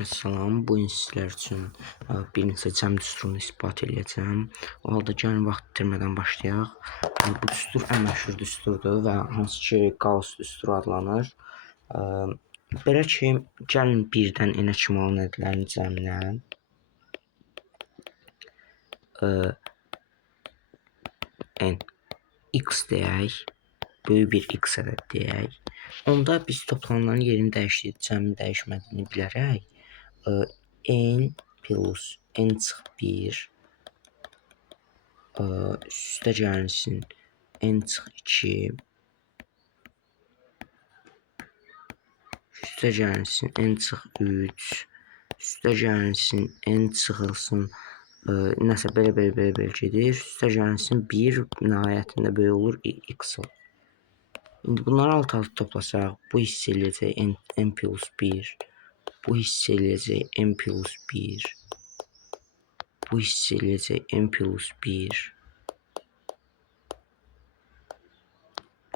Salam, bu gün sizlər üçün bir neçə cəm düsturunu isbat edəcəm. O halda gəlin vaxt itirmədən başlayaq. Bu düstur ən məşhur düsturdur və hansı ki Qaus düsturu adlanır. Belə ki, gəlin birdən enə kimi olan ədədlərin cəminə n x deyək, böyük bir x ədəd deyək. Onda biz toplananların yerini dəyişdik, cəmin dəyişmədiyini bilərək n plus n çıx 1 üstə gəlsin n çıx 2 üstə gəlsin n çıx 3 üstə gəlsin n çıxılsın nəsə belə gedir. Üstə gəlsin 1 nəhayətində böyük olur x olur. İndi bunları alt-alta toplasaq bu hiss eləyəcək n plus 1, bu hiss eləyəcək n plus 1, bu hiss eləyəcək n plus 1,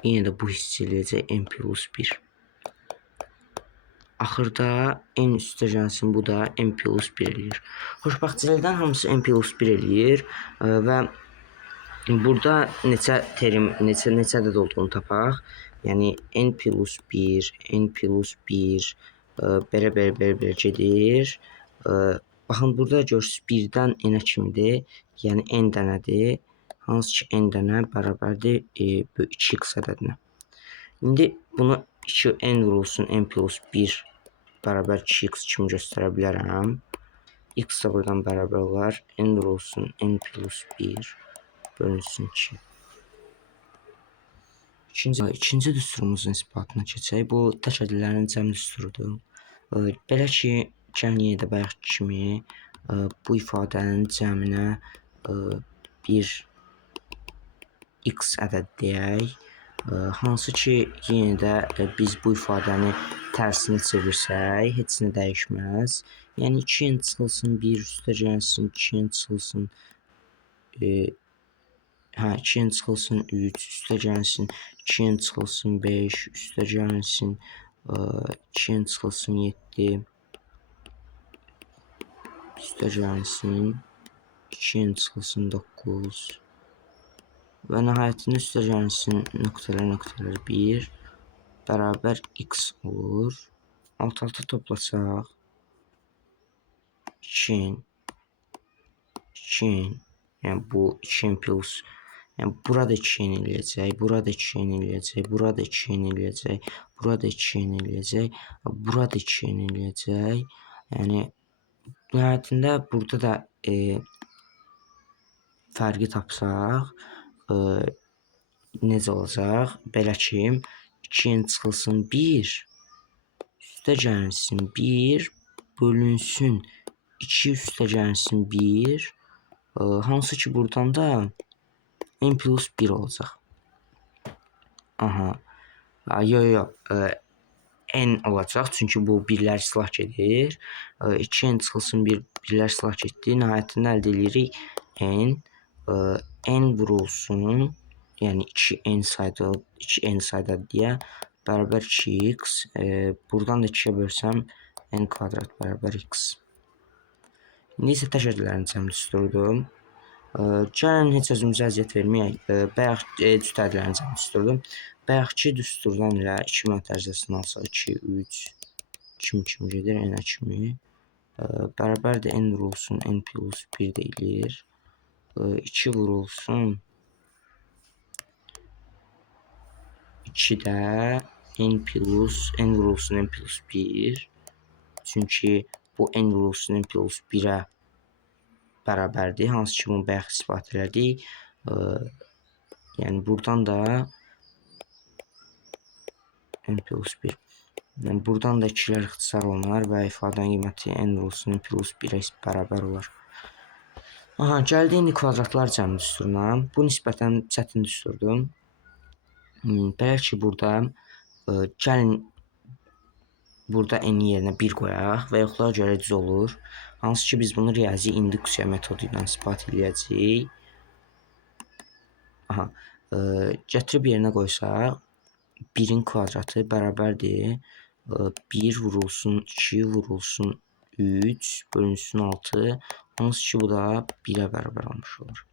yenə də bu hiss eləyəcək n plus 1. Axırda n üstə gəlsin, bu da n plus 1 eləyir. Xoşbəxtçilikdən hamısı n plus 1 eləyir və burada neçə ədəd olduğunu tapaq. Yəni n plus 1, n plus 1 belə gedir. Baxın, burada görürsünüz 1-dən n-ə kimidir. Yəni n dənədir. Hansı ki n dənə bərabərdir 2x ədədinə. İndi bunu 2n vurulsun n plus 1 bərabər 2x kimi göstərə bilərəm. X da buradan bərabər olar. N vurulsun n plus 1 bölünsün 2. İkinci düsturumuzun isbatına keçək. Bu tək ədədlərin cəm düsturudur. Belə ki, gəlin yenə də bayaq kimi bu ifadənin cəminə bir x ədəd deyək. Hansı ki, yenə də biz bu ifadəni tərsini çevirsək, heç nə dəyişməz. Yəni 2n çıxılsın 1 üstə gəlsin, 2n çıxılsın 2n çıxılsın 3 üstə gəlsin, 2n çıxılsın 5 üstə gəlsin, 2n çıxılsın 7 üstə gəlsin, 2n çıxılsın 9 və nəhayətində üstə gəlsin nöqtələr 1 bərabər x olur. Alt-alta toplasaq 2n, yəni bu 2n plus, yəni burada 2n eləyəcək, burada 2n eləyəcək, burada 2n eləyəcək, burada 2n eləyəcək, burada 2n eləyəcək. Yəni nəhayətində burada da fərqi tapsaq necə olacaq? Belə ki, 2n çıxılsın 1 üstə gəlsin 1 bölünsün 2 üstə gəlsin 1, hansı ki buradan da n plus 1 olacaq. N olacaq, çünki bu birlər islah gedir. 2n çıxılsın 1 birlər islah getdi. Nəhayətində əldə edirik n vurulsun, yəni 2n sayda deyə bərabər 2x. Buradan da 2-yə bölsəm n kvadrat bərabər x. İndi isə tək ədədlərin cəm düsturudur. Gəlin heç özümüzə əziyyət verməyək. Bayaq cüt ədədlərin cəm düsturudur. Bayaqki düsturdan ilə 2 mötərizəsini alsaq 2, 3 kimi gedir n-ə kimi. Bərabərdir n vurulsun n plus 1 deyilir. 2 vurulsun 2 də n vurulsun n plus 1. Çünki bu n vurulsun n plus 1-ə bərabərdir. Hansı ki bunu bayaq isbat elədik. Yəni buradan da n plus 1. Yəni buradan da 2-lər ixtisar olunar və ifadənin qiyməti n vurulsun n plus 1-ə bərabər olar. Gəldik indi kvadratlar cəm düsturuna. Bu nisbətən çətin düsturdur. Belə ki, burada gəlin burada n-in yerinə 1 qoyaq və yoxlara görə düz olur. Hansı ki biz bunu riyazi induksiya metodu ilə isbat edəcəyik. Gətirib yerinə qoysaq 1-in kvadratı bərabərdir 1 vurulsun 2 vurulsun 3 bölünsün 6. Hansı ki bu da 1'ə bərabər olmuş olur.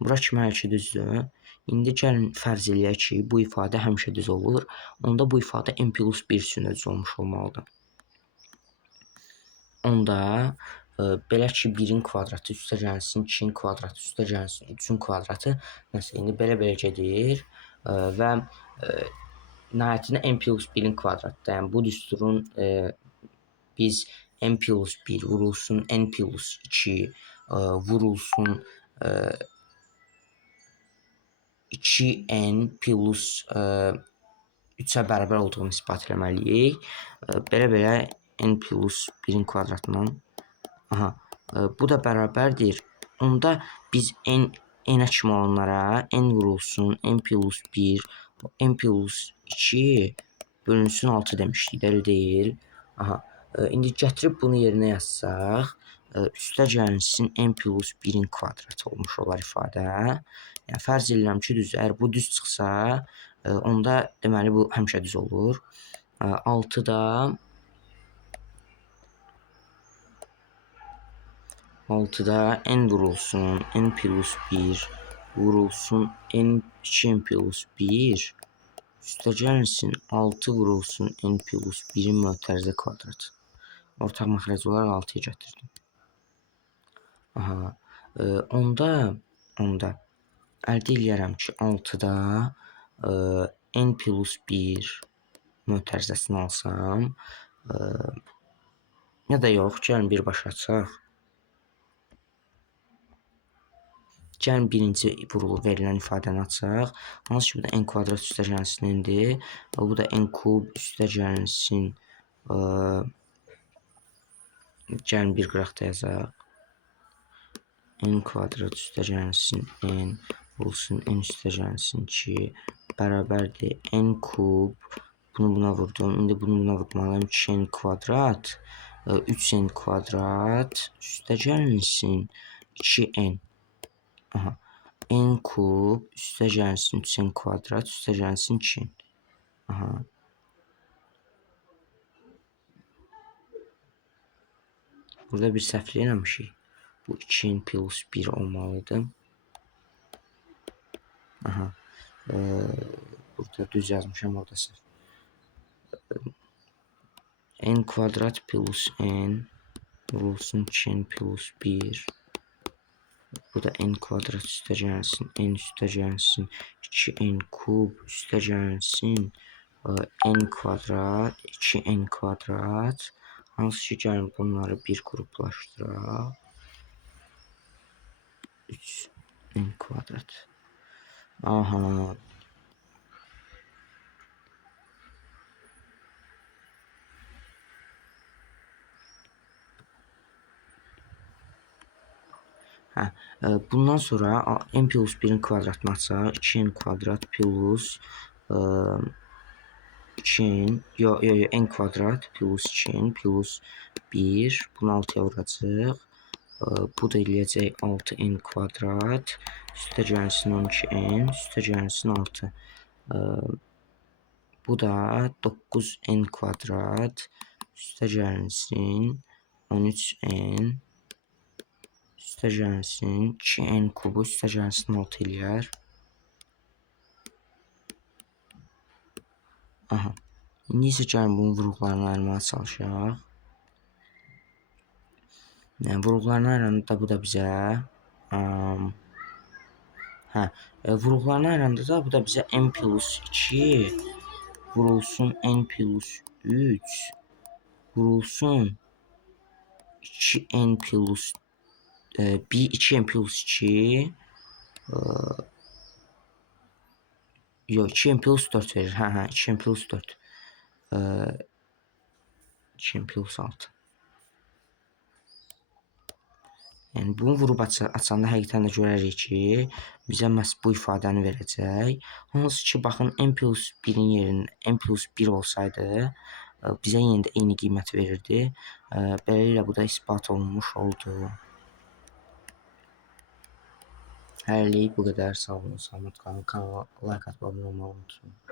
Bura kimi hər şey düzdür. İndi gəlin fərz eləyək ki, bu ifadə həmişə düz olur. Onda bu ifadə n plus 1 üçün düz olmuş olmalıdır. Onda belə ki 1-in kvadratı üstə gəlsin, 2-in kvadratı üstə gəlsin, 3-ün kvadratı nəsə indi belə gedir və nəhayətində n plus 1-in kvadratı. Yəni bu düsturun biz n plus 1 vurulsun n plus 2 vurulsun 2n plus 3'ə bərabər olduğunu ispat etməliyik. Belə n plus 1'in kvadratından bu da bərabərdir. Onda biz n-ə kimi olanlara n vurulsun n plus 1 n plus 2 bölünsün 6 demişdik, elə deyil. İndi gətirib bunu yerinə yazsaq, üstə gəlsin n plus 1'in kvadratı olmuş olar ifadə. Yəni fərz edirəm ki, düzdür. Əgər bu düz çıxsa, onda deməli bu həmişə düz olur. 6'da n vurulsun n plus 1 vurulsun n 2n plus 1 üstə gəlsin 6 vurulsun n plus 1'in mötərizə kvadratı. Ortaq məxrəc olaraq 6'ya gətirdim. Onda əldə eləyərəm ki, 6'da n plus 1 mötərizəsini alsam, ya da yox, gəlin birbaşa açaq. Gəlin birinci vurulub verilən ifadəni açaq. Hansı ki, bu da n kvadrat üstə gəlsin n'dir. Bu da n kub üstə gəlsin. Gəlin bir qıraqda yazaq. N kvadrat üstə gəlsin n olsun n üstə gəlsin 2 bərabərdir n kub. Bunu buna vurdum. İndi bunu buna vurmalıyım. 2n kvadrat 3n kvadrat üstə gəlsin 2n. N kub üstə gəlsin 3n kvadrat üstə gəlsin 2n. Burada bir səhvlik eləmişik. Bu 2n plus 1 olmalıydı. Burada düz yazmışam, orada səhv. N kvadrat plus n vurulsun 2n plus 1. Burada n kvadrat üstə gəlsin, n üstə gəlsin 2n kub üstə gəlsin n kvadrat 2n kvadrat. Hansı ki, gəlin bunları bir qruplaşdıraq. 3n kvadrat. Bundan sonra n plus 1'in kvadratını açaq. 2n kvadrat plus 2n, n kvadrat plus 2n plus 1. Bunu 6'ya vuracaq. Bu da eləyəcək 6n kvadrat. Üstə gəlsin 12n, üstə gəlsin 6. Bu da 9n kvadrat. Üstə gəlsin 13n. Üstə gəlsin 2n kubu üstə gəlsin 6 eləyər. İndi isə gəlin bunun vurğularını ayırmağa çalışaq. Yəni vurğularını ayıranda bu da bizə vurğularını ayıranda da bu da bizə n plus 2 vurulsun n plus 3 vurulsun 2n plus 2n plus 2 2n plus 4 verir. 2n plus 4 2n plus 6. Yəni bunu vurub açanda həqiqətən də görərik ki, bizə məhz bu ifadəni verəcək. Hansı ki, baxın n plus 1'in yerində n plus 1 olsaydı, bizə yenə də eyni qiymət verirdi. Beləliklə bu da isbat olunmuş oldu. Hələlik bu qədər. Sağ olun, salamat qalın. Kanala like atıb abunə olmağı unutmayın.